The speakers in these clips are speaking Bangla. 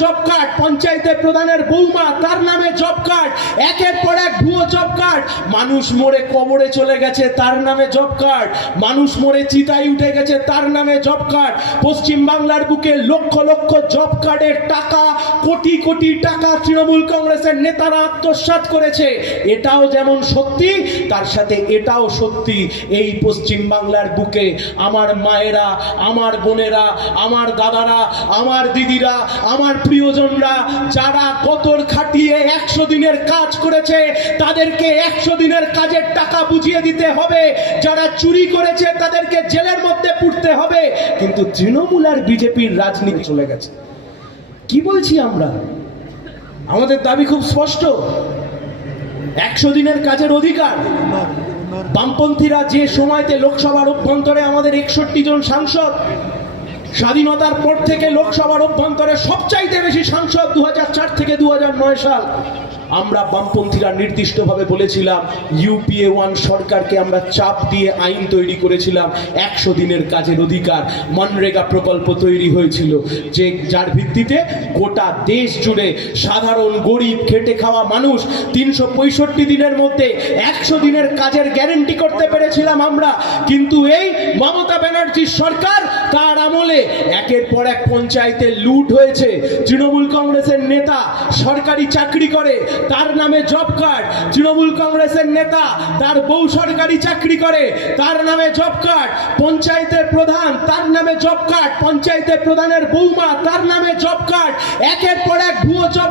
জব কার্ড, পঞ্চায়েতের প্রধানের বৌমা, তার নামে জব কার্ড, একের পর এক ভুয়ো জব কার্ড। মানুষ মরে কবরে চলে গেছে, তার নামে জব কার্ড। মানুষ মরে চিতাই উঠে গেছে, তার নামে জব কার্ড। পশ্চিম বাংলার বুকে লক্ষ লক্ষ জব কার্ডের টাকা, কোটি কোটি টাকা তৃণমূল কংগ্রেসের নেতারা আত্মসাৎ করেছে। এটাও যেমন সত্যি, তার সাথে এটাও সত্যি। এই পশ্চিম বাংলার বুকে আমার মায়েরা, আমার বোনেরা, আমার দাদারা, আমার দিদিরা, আমার প্রিয়জনরা যারা কতর খাটিয়ে একশো দিনের কাজ করেছে, তাদেরকে একশো দিনের কাজের টাকা বুঝিয়ে দিতে হবে। যারা চুরি করেছে, তাদেরকে জেলের মধ্যে পুড়তে হবে। কিন্তু তৃণমূল আর বিজেপির রাজনীতি চলে গেছে। কি বলছি আমরা? আমাদের দাবি খুব স্পষ্ট। একশো দিনের কাজের অধিকার। বামপন্থীরা যে সময়তে লোকসভার অভ্যন্তরে আমাদের একষট্টি জন সাংসদ স্বাধীনতার পর থেকে লোকসভার অভ্যন্তরে সবচাইতে বেশি সাংসদ দুহাজার চার থেকে দুহাজার নয় সাল। আমরা বামপন্থীরা নির্দিষ্টভাবে বলেছিলাম, ইউপিএ ওয়ান সরকারকে আমরা চাপ দিয়ে আইন তৈরি করেছিলাম, একশো দিনের কাজের অধিকার, মনরেগা প্রকল্প তৈরি হয়েছিল, যে যার ভিত্তিতে গোটা দেশ জুড়ে সাধারণ গরিব, খেটে খাওয়া মানুষ তিনশো পঁয়ষট্টি দিনের মধ্যে একশো দিনের কাজের গ্যারেন্টি করতে পেরেছিলাম আমরা। কিন্তু এই মমতা ব্যানার্জির সরকার, তার আমলে একের পর এক পঞ্চায়েতে লুট হয়েছে। তৃণমূল কংগ্রেসের নেতা সরকারি চাকরি করে, তার নামে জব কার্ড। তৃণমূল কংগ্রেসের নেতা, তার বউ সরকারি চাকরি করে, তার নামে জব কার্ড। পঞ্চায়েতের প্রধান, তার নামে জব কার্ড। পঞ্চায়েতের প্রধানের বৌমা তার নামে জব কার্ড। একের পর এক ভুয়ো জব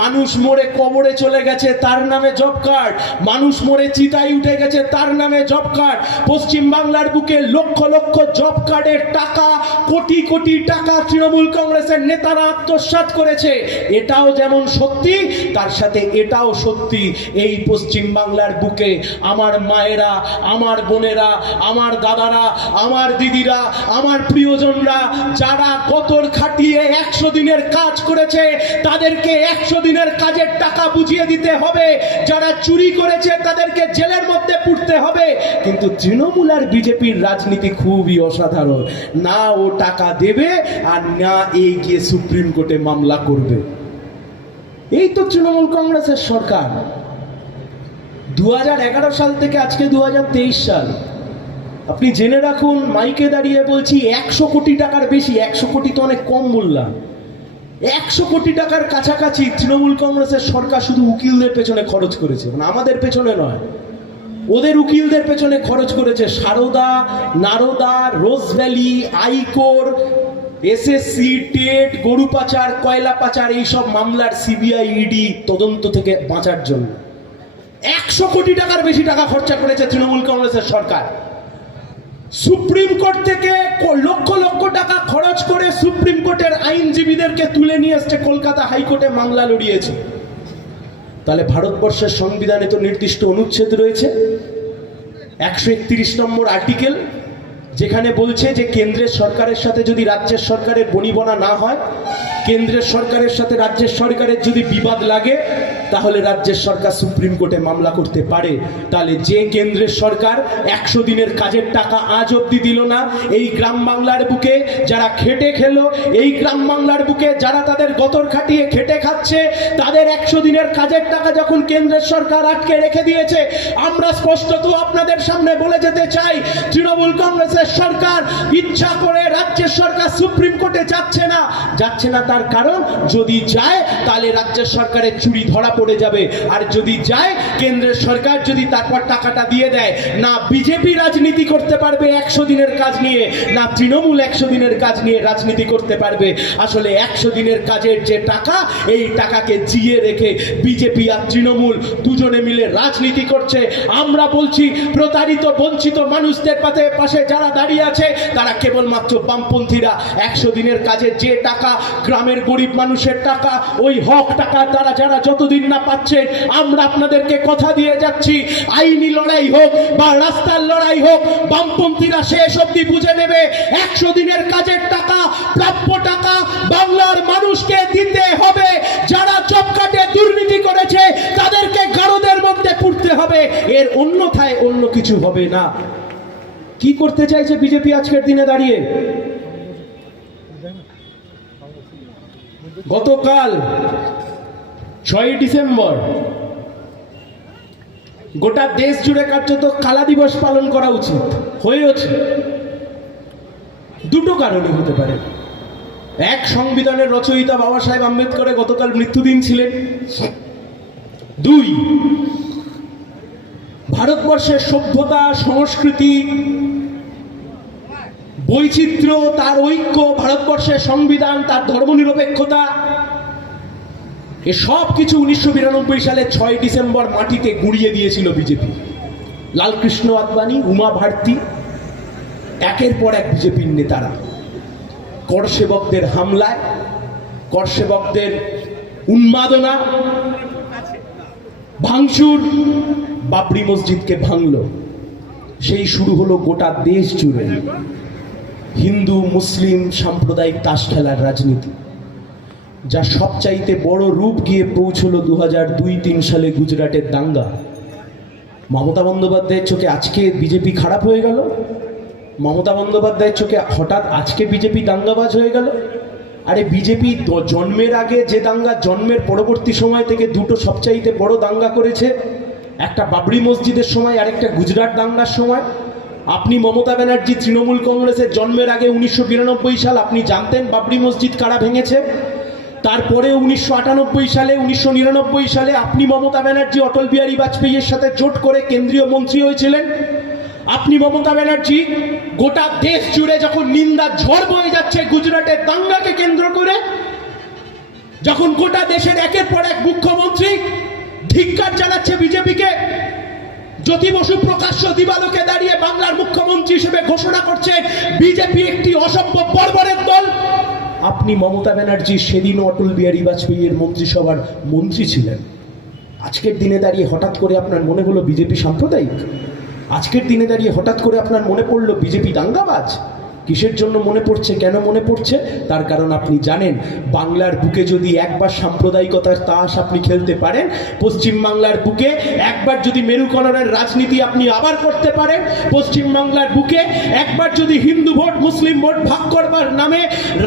মানুষ মরে কবরে চলে গেছে, তার নামে জব কার্ড। মানুষ মরে চিতাই উঠে গেছে, তার নামে জব কার্ড। পশ্চিম বাংলার বুকে লক্ষ লক্ষ জব কার্ডের টাকা, কোটি কোটি টাকা তৃণমূল কংগ্রেসের নেতারা আত্মসাৎ করেছে। এটাও যেমন সত্যি, তার সাথে এটাও সত্যি। এই পশ্চিম বাংলার বুকে আমার মায়েরা, আমার বোনেরা, আমার দাদারা, আমার দিদিরা, আমার প্রিয়জনরা, যারা কতর খাটিয়ে একশো দিনের কাজ করেছে, তাদেরকে একশো দিনের কাজের টাকা বুঝিয়ে দিতে হবে। যারা চুরি করেছে, তাদেরকে জেলের মধ্যে পুড়তে হবে। কিন্তু তৃণমূল আর বিজেপির রাজনীতি খুবই অসাধারণ। না ও টাকা দেবে আর না এই গিয়ে সুপ্রিম কোর্টে মামলা করবে। এই তো তৃণমূল কংগ্রেসের সরকার। দু হাজার এগারো সাল থেকে আজকে দু হাজার তেইশ সাল। আপনি জেনে রাখুন, মাইকে দাঁড়িয়ে বলছি, একশো কোটি টাকার বেশি, একশো কোটি তো অনেক কম বললাম একশো কোটি টাকার কাছাকাছি তৃণমূল কংগ্রেসের সরকার শুধু উকিলদের পেছনে খরচ করেছে। মানে আমাদের পেছনে নয়। ওদের উকিলদের পেছনে খরচ করেছে Saradha, Narada rose valley iCore, SSC, TET, গরু পাচার, কয়লা পাচার, এইসব মামলার সিবিআই ইডি তদন্ত থেকে বাঁচার জন্য। একশো কোটি টাকার বেশি টাকা খরচা করেছে তৃণমূল কংগ্রেসের সরকার। সুপ্রিম কোর্ট থেকে লক্ষ লক্ষ টাকা খরচ আইনজীবীদেরকে তুলে নিয়ে এসছে কলকাতা হাইকোর্টে মামলা লড়িয়েছে। তাহলে ভারতবর্ষের সংবিধানে তো নির্দিষ্ট অনুচ্ছেদ রয়েছে। একশো একত্রিশ নম্বর আর্টিকেল, যেখানে বলছে যে কেন্দ্রের সরকারের সাথে যদি রাজ্যের সরকারের বনিবনা না হয় কেন্দ্রের সরকারের সাথে রাজ্যের সরকারের যদি বিবাদ লাগে, তাহলে রাজ্যের সরকার সুপ্রিম কোর্টে মামলা করতে পারে। তাহলে যে কেন্দ্রের সরকার একশো দিনের কাজের টাকা আজ অবধি দিল না, এই গ্রাম বাংলার বুকে যারা খেটে খেলো, এই গ্রাম বাংলার বুকে যারা তাদের গতর খাটিয়ে খেটে খাচ্ছে, তাদের একশো দিনের কাজের টাকা যখন কেন্দ্রের সরকার আটকে রেখে দিয়েছে, আমরা স্পষ্টত আপনাদের সামনে বলে যেতে চাই, তৃণমূল কংগ্রেসের সরকার ইচ্ছা করে রাজ্যের সরকার সুপ্রিম কোর্টে যাচ্ছে না। যাচ্ছে না তার কারণ, যদি যায়, তাহলে রাজ্যের সরকারের চুরি ধরা পড়ে যাবে। আর যদি যায়, কেন্দ্রের সরকার যদি তারপর টাকাটা দিয়ে দেয়, না বিজেপি রাজনীতি করতে পারবে একশো দিনের কাজ নিয়ে, না তৃণমূল একশো দিনের কাজ নিয়ে রাজনীতি করতে পারবে। আসলে একশো দিনের কাজের যে টাকা, এই টাকাকে জিয়ে রেখে বিজেপি আর তৃণমূল দুজনে মিলে রাজনীতি করছে। আমরা বলছি, প্রতারিত, বঞ্চিত মানুষদের পাশে পাশে যারা দাঁড়িয়ে আছে, তারা কেবলমাত্র বামপন্থীরা। একশো দিনের কাজে যে টাকা গ্রামের গরিব মানুষের টাকা, ওই হক টাকা তারা যারা যতদিন না পাচ্ছেন আমরা আপনাদেরকে কথা দিয়ে যাচ্ছি, আইনি লড়াই হোক বা রাস্তার লড়াই হোক, বামপন্থীরা শেষ অব্দি বুঝে নেবে, একশো দিনের কাজের টাকা, প্রাপ্য টাকা বাংলার মানুষকে দিতে হবে। যারা জব কাটে, দুর্নীতি করেছে, তাদেরকে গারদের মধ্যে পুড়তে হবে। এর অন্যথায় অন্য কিছু হবে না। কি করতে চাইছে বিজেপি আজকের দিনে দাঁড়িয়ে? গতকাল ছয়ই ডিসেম্বর গোটা দেশ জুড়ে কার্যত কালা দিবস পালন করা উচিত, হয়েওছে। দুটো কারণে হতে পারে। এক, সংবিধানের রচয়িতা বাবা সাহেব আম্বেদকরের গতকাল মৃত্যুদিন ছিলেন। দুই, ভারতবর্ষের সভ্যতা, সংস্কৃতি বৈচিত্র্য, তার ঐক্য, ভারতবর্ষের সংবিধান, তার ধর্মনিরপেক্ষতা, এ সব কিছু উনিশশো বিরানব্বই সালে ছয় ডিসেম্বর মাটিতে গুড়িয়ে দিয়েছিল বিজেপি। লালকৃষ্ণ আদবানি, উমা ভারতী, একের পর এক বিজেপির নেতারা। করসেবকদের হামলায় করসেবকদের উন্মাদনা, ভাঙচুর, বাবরি মসজিদকে ভাঙল। সেই শুরু হলো গোটা দেশ জুড়ে। হিন্দু, মুসলিম সাম্প্রদায়িক তাস খেলার রাজনীতি, যা সবচাইতে বড় রূপ গিয়ে পৌঁছলো দু হাজার দুই তিন সালে গুজরাটের দাঙ্গা। মমতা বন্দ্যোপাধ্যায়ের চোখে আজকে বিজেপি খারাপ হয়ে গেল? মমতা বন্দ্যোপাধ্যায়ের চোখে হঠাৎ আজকে বিজেপি দাঙ্গাবাজ হয়ে গেল? আরে বিজেপি জন্মের আগে যে দাঙ্গা, জন্মের পরবর্তী সময় থেকে দুটো সবচাইতে বড় দাঙ্গা করেছে। একটা বাবরি মসজিদের সময় আর একটা গুজরাট দাঙ্গার সময়। আপনি মমতা ব্যানার্জি তৃণমূল কংগ্রেসের জন্মের আগে উনিশশো বিরানব্বই সাল আপনি জানতেন বাবরি মসজিদ কারা ভেঙেছে? তারপরে উনিশশো আটানব্বই সালে, উনিশশো নিরানব্বই সালে আপনি মমতা ব্যানার্জি, অটল বিহারী বাজপেয়ীর সাথে জোট করে কেন্দ্রীয় মন্ত্রী হয়েছিলেন। আপনি মমতা ব্যানার্জি, গোটা দেশ জুড়ে যখন নিন্দা ঝড় বয়ে যাচ্ছে গুজরাটের দাঙ্গাকে কেন্দ্র করে, যখন গোটা দেশের একের পর এক মুখ্যমন্ত্রী ধিক্কার জানাচ্ছে বিজেপিকে জ্যোতি বসু প্রকাশ্য দিবালোকে দাঁড়িয়ে বাংলার মুখ্যমন্ত্রী হিসেবে ঘোষণা করছে, বিজেপি একটি অসম্ভব বর্বরের দল। আপনি মমতা ব্যানার্জি সেদিন অটল বিহারী বাজপেয়ীর মন্ত্রিসভার মন্ত্রী ছিলেন। আজকের দিনে দাঁড়িয়ে হঠাৎ করে আপনার মনে হলো বিজেপি সাম্প্রদায়িক? আজকের দিনে দাঁড়িয়ে হঠাৎ করে আপনার মনে পড়ল বিজেপি দাঙ্গাবাজ? কিসের জন্য মনে পড়ছে, কেন মনে পড়ছে? তার কারণ আপনি জানেন, বাংলার বুকে যদি একবার সাম্প্রদায়িকতার তাস আপনি খেলতে পারেন পশ্চিম বাংলার বুকে একবার যদি মেরুকরণের রাজনীতি আপনি আবার করতে পারেন পশ্চিম বাংলার বুকে একবার যদি হিন্দু ভোট, মুসলিম ভোট ভাগ করবার নামে,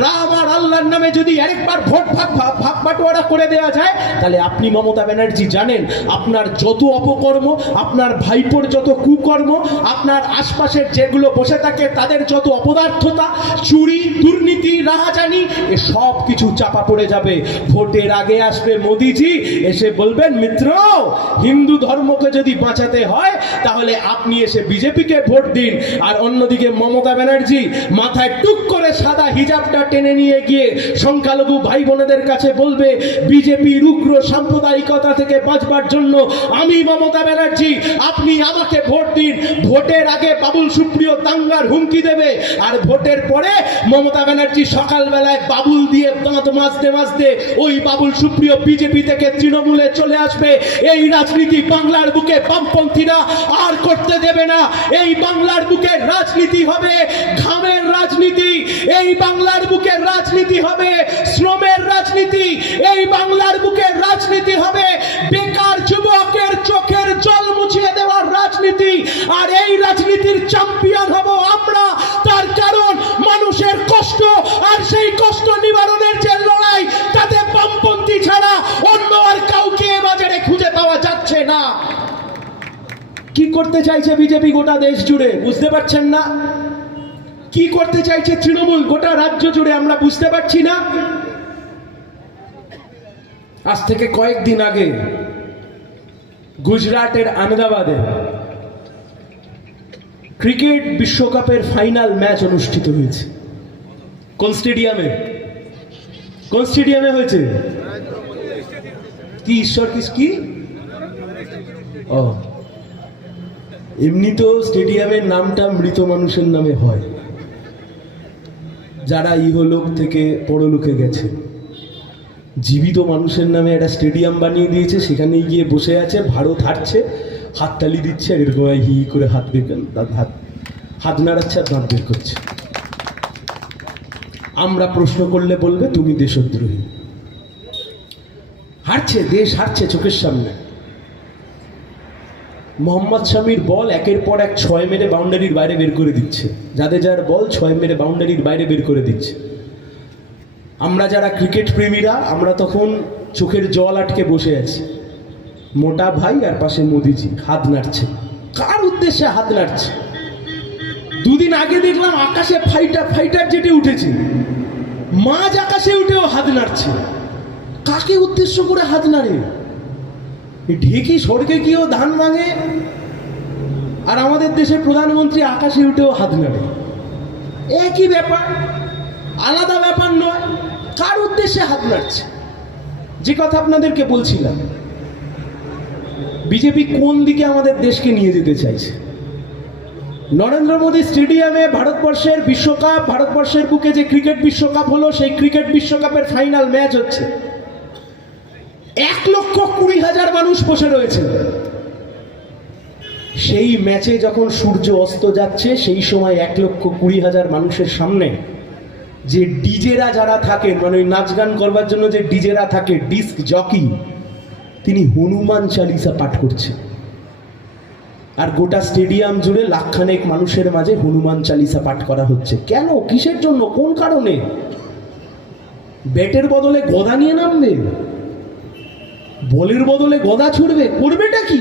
রাম আর আল্লাহর নামে যদি আরেকবার ভোট ভাগ ভাগ বাটোয়ারা করে দেওয়া যায়, তাহলে আপনি মমতা ব্যানার্জি জানেন, আপনার যত অপকর্ম, আপনার ভাইপোর যত কুকর্ম, আপনার আশপাশের যেগুলো বসে থাকে, তাদের যত অপদার্থতা চুরি, দুর্নীতি, রাহাজানি, এ সব কিছু চাপা পড়ে যাবে। ভোটের আগে আসবে মোদিজি, এসে বলবেন, মিত্র, হিন্দু ধর্মকে যদি বাঁচাতে হয়, তাহলে আপনি এসে বিজেপিকে ভোট দিন। আর অন্যদিকে মমতা ব্যানার্জি মাথায় টুক করে সাদা হিজাবটা টেনে নিয়ে গিয়ে সংখ্যালঘু ভাই বোনেদের কাছে বলবে, বিজেপি উগ্র সাম্প্রদায়িকতা থেকে বাঁচবার জন্য আমি মমতা ব্যানার্জি, আপনি আমাকে ভোট দিন। ভোটের আগে বাবুল সুপ্রিয় দাঙ্গার হুমকি দেবে, আর ভোটের পরে মমতা ব্যানার্জি সকালবেলায় বাবুল দিয়ে দাঁত মাজতে মাজতে ওই বাবুল সুপ্রিয় বিজেপি থেকে তৃণমূলে চলে আসবে। এই রাজনীতি বাংলার বুকে বামপন্থীরা আর করতে দেবে না। এই বাংলার বুকে রাজনীতি হবে, ঘামের রাজনীতি। এই বাংলার বুকে রাজনীতি হবে, শ্রমের রাজনীতি। করতে চাইছে বিজেপি গোটা দেশ জুড়ে, বুঝতে পারছেন না? কি করতে চাইছে তৃণমূল গোটা রাজ্য জুড়ে আমরা বুঝতে পারছি না? আজ থেকে কয়েকদিন আগে গুজরাটের আহমেদাবাদে ক্রিকেট বিশ্বকাপের ফাইনাল ম্যাচ অনুষ্ঠিত হয়েছে। কোন স্টেডিয়ামে? কোন স্টেডিয়ামে হয়েছে? কি ঈশ্বর, কি ও। এমনি তো স্টেডিয়ামের নামটা মৃত মানুষের নামে হয়। যারা ইহলোক থেকে পরলোকে গেছে। জীবিত মানুষের নামে একটা স্টেডিয়াম বানিয়ে দিয়েছে সেখানে গিয়ে বসে আছে, ভারত হাঁটছে হাততালি দিচ্ছে, আর এরকম হি করে হাত বের হাত হাত নাড়াচ্ছে, আর দাঁত বের করছে। আমরা প্রশ্ন করলে বলবে, তুমি দেশদ্রোহী। হারছে, দেশ হারছে চোখের সামনে। মোহাম্মদ শামির বল একের পর এক ছয় মেরে বাউন্ডারির বাইরে বের করে দিচ্ছে। যাদের যার বল ছয় মেরে বাউন্ডারির বাইরে বের করে দিচ্ছে। আমরা যারা ক্রিকেট প্রেমীরা, আমরা তখন চোখের জল আটকে বসে আছি। মোটা ভাই আর পাশে মোদিজি, হাত নাড়ছে। কার উদ্দেশ্যে হাত নাড়ছে? দুদিন আগে দেখলাম আকাশে ফাইটার ফাইটার জেটে উঠেছে। মাঝ আকাশে উঠেও হাত নাড়ছে। কাকে উদ্দেশ্য করে হাত নাড়ে? ঢেকি স্বর্গে গিয়েও ধান ভাঙে, আর আমাদের দেশের প্রধানমন্ত্রী আকাশে উঠেও হাত নাড়ে। একই ব্যাপার, আলাদা ব্যাপার নয়, কার উদ্দেশ্যে হাত নাড়ছে? যে কথা আপনাদেরকে বলছিলাম, বিজেপি কোন দিকে আমাদের দেশকে নিয়ে যেতে চাইছে? নরেন্দ্র মোদী স্টেডিয়ামে ভারতবর্ষের বিশ্বকাপ, ভারতবর্ষের বুকে যে ক্রিকেট বিশ্বকাপ হলো, সেই ক্রিকেট বিশ্বকাপের ফাইনাল ম্যাচ হচ্ছে। এক লক্ষ কুড়ি হাজার মানুষ বসে রয়েছে। সেই ম্যাচে যখন সূর্য অস্ত যাচ্ছে, সেই সময় এক লক্ষ কুড়ি হাজার মানুষের সামনে যে ডিজেরা যারা থাকেন মানে ওই নাচ গান করবার জন্য যে ডিজেরা থাকে, ডিস্ক জকি, তিনি হনুমান চালিসা পাঠ করছেন আর গোটা স্টেডিয়াম জুড়ে লাখখানেক মানুষের মাঝে হনুমান চালিসা পাঠ করা হচ্ছে। কেন? কিসের জন্য? কোন কারণে? ব্যাটের বদলে গদা নিয়ে নামবে? বলের বদলে গদা ছুড়বে করবেটা কি?